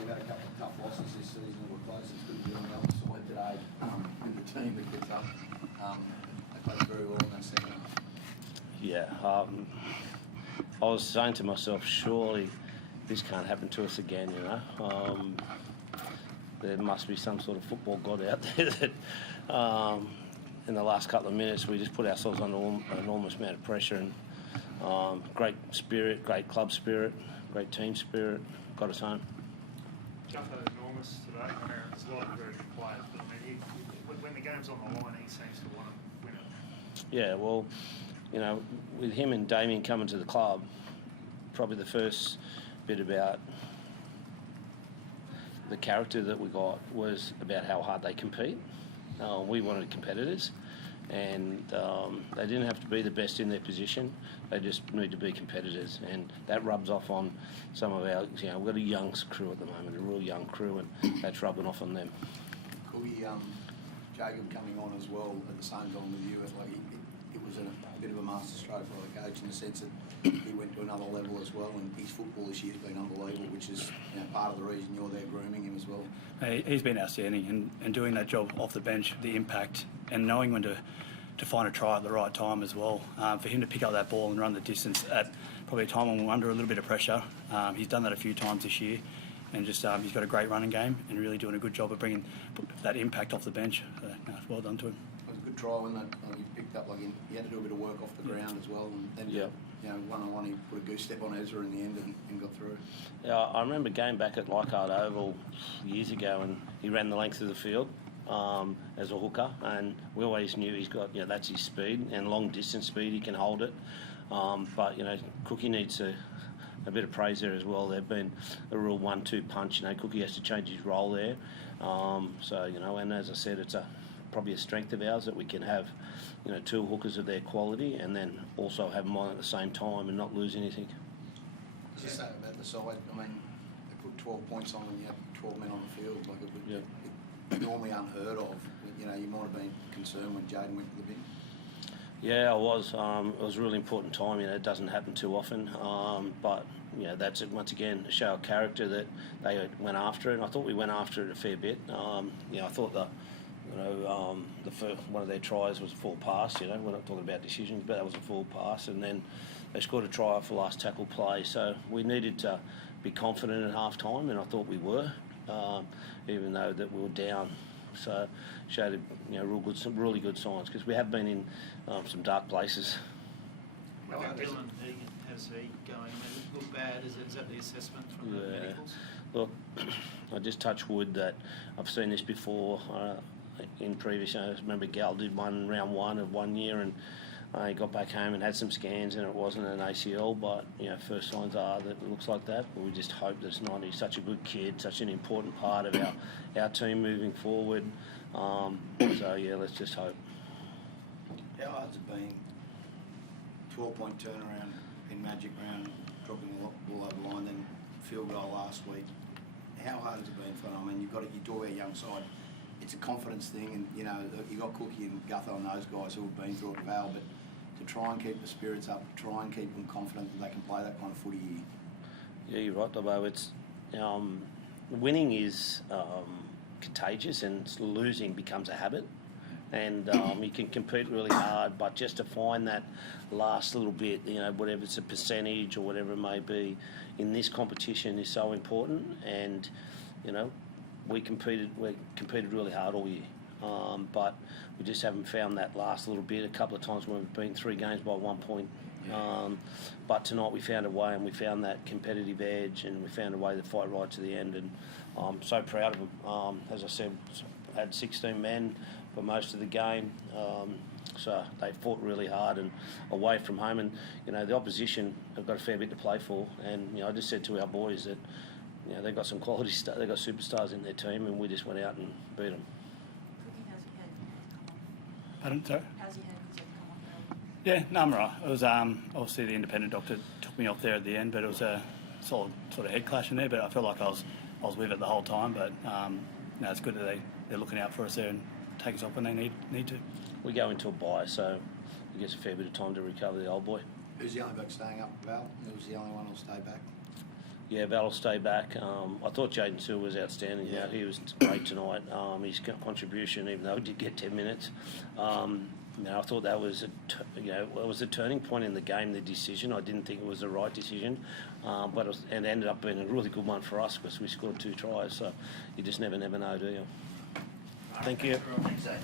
you've had a couple of tough losses this season that were close. It's good to be on the other side today with the team that gets up. They played very well in that second half. Yeah, I was saying to myself, surely this can't happen to us again, you know. There must be some sort of football god out there that in the last couple of minutes we just put ourselves under an enormous amount of pressure, and great spirit, great club spirit, great team spirit got us home. Gutho enormous today. I mean, there's a lot of very good players, but I mean, when the game's on the line, he seems to want to win it. Yeah, well, you know, with him and Damien coming to the club, probably the first bit about the character that we got was about how hard they compete. We wanted competitors, and they didn't have to be the best in their position. They just need to be competitors, and that rubs off on some of our, you know, we've got a young crew at the moment, a real young crew, and that's rubbing off on them. Cookie, Jacob coming on as well at the same time with you, it was a bit of a masterstroke by the coach in the sense that he went to another level as well, and his football this year has been unbelievable, which is, you know, part of the reason you're there grooming him as well. He's been outstanding, and doing that job off the bench, the impact, and knowing when to find a try at the right time as well. For him to pick up that ball and run the distance at probably a time when we're under a little bit of pressure, he's done that a few times this year, and just he's got a great running game and really doing a good job of bringing that impact off the bench. Well done to him. It was a good try when you picked up, like he had to do a bit of work off the ground as well, and then you know, one-on-one he put a goose step on Ezra in the end and got through. Yeah, I remember going back at Leichhardt Oval years ago, and he ran the length of the field as a hooker, and we always knew he's got, you know, that's his speed, and long distance speed, he can hold it. But, you know, Cookie needs a bit of praise there as well. They've been a real 1-2 punch. You know, Cookie has to change his role there. So, you know, and as I said, it's probably a strength of ours that we can have, you know, two hookers of their quality and then also have them on at the same time and not lose anything. Just say about the side, I mean, they put 12 points on when you have 12 men on the field. Like it's normally unheard of. You know, you might have been concerned when Jaden went to the bin. Yeah, I was. It was a really important time. You know, it doesn't happen too often. But you know, that's it, once again a show of character that they went after it. And I thought we went after it a fair bit. You know, I thought the first one of their tries was a full pass. You know, we're not talking about decisions, but that was a full pass, and then they scored a try off the last tackle play. So we needed to be confident at half time, and I thought we were, even though that we were down. So showed, you know, some really good signs, because we have been in some dark places. Dylan Egan, how's he going? I mean, it looked bad. Is that the assessment from the medicals? Look, I just touch wood that I've seen this before in previous. I remember Gal did round one of 1 year, and he got back home and had some scans, and it wasn't an ACL. But you know, first signs are that it looks like that. But we just hope that it's not. He's such a good kid, such an important part of our team moving forward. So yeah, let's just hope. How hard has it been? 12-point turnaround in Magic Round, dropping the ball over the line, then field goal last week. How hard has it been for them? I mean, you talk about young side. It's a confidence thing, and you know you got Cookie and Gutho and those guys who have been through it well, but to try and keep the spirits up, try and keep them confident that they can play that kind of footy here. Yeah, you're right, Dobbo. It's winning is contagious, and losing becomes a habit. And you can compete really hard, but just to find that last little bit, you know, whatever it's a percentage or whatever it may be, in this competition is so important. And you know, we competed really hard all year, but we just haven't found that last little bit. A couple of times when we've been 3 games by 1 point, but tonight we found a way, and we found that competitive edge, and we found a way to fight right to the end. And I'm so proud of them. As I said, had 16 men for most of the game, so they fought really hard and away from home. And you know, the opposition have got a fair bit to play for. And you know, I just said to our boys that, you know, they've got some quality they've got superstars in their team, and we just went out and beat them. Pardon, sorry? How's your head? Has it come off early? Yeah, no, I'm right. It was obviously the independent doctor took me off there at the end, but it was a solid sort of head clash in there. But I felt like I was with it the whole time. But no, it's good that they're looking out for us there and take us off when they need to. We go into a bye, so he gets a fair bit of time to recover, the old boy. Who's the only bloke staying up, Val? Who was the only one who'll stay back? Yeah, Val will stay back. I thought Jaden Searle was outstanding. Yeah. He was great tonight. His contribution, even though he did get 10 minutes, I thought that was it was a turning point in the game. The decision, I didn't think it was the right decision, but it ended up being a really good one for us because we scored 2 tries. So you just never know, do you? Thank you. Thanks, Dave.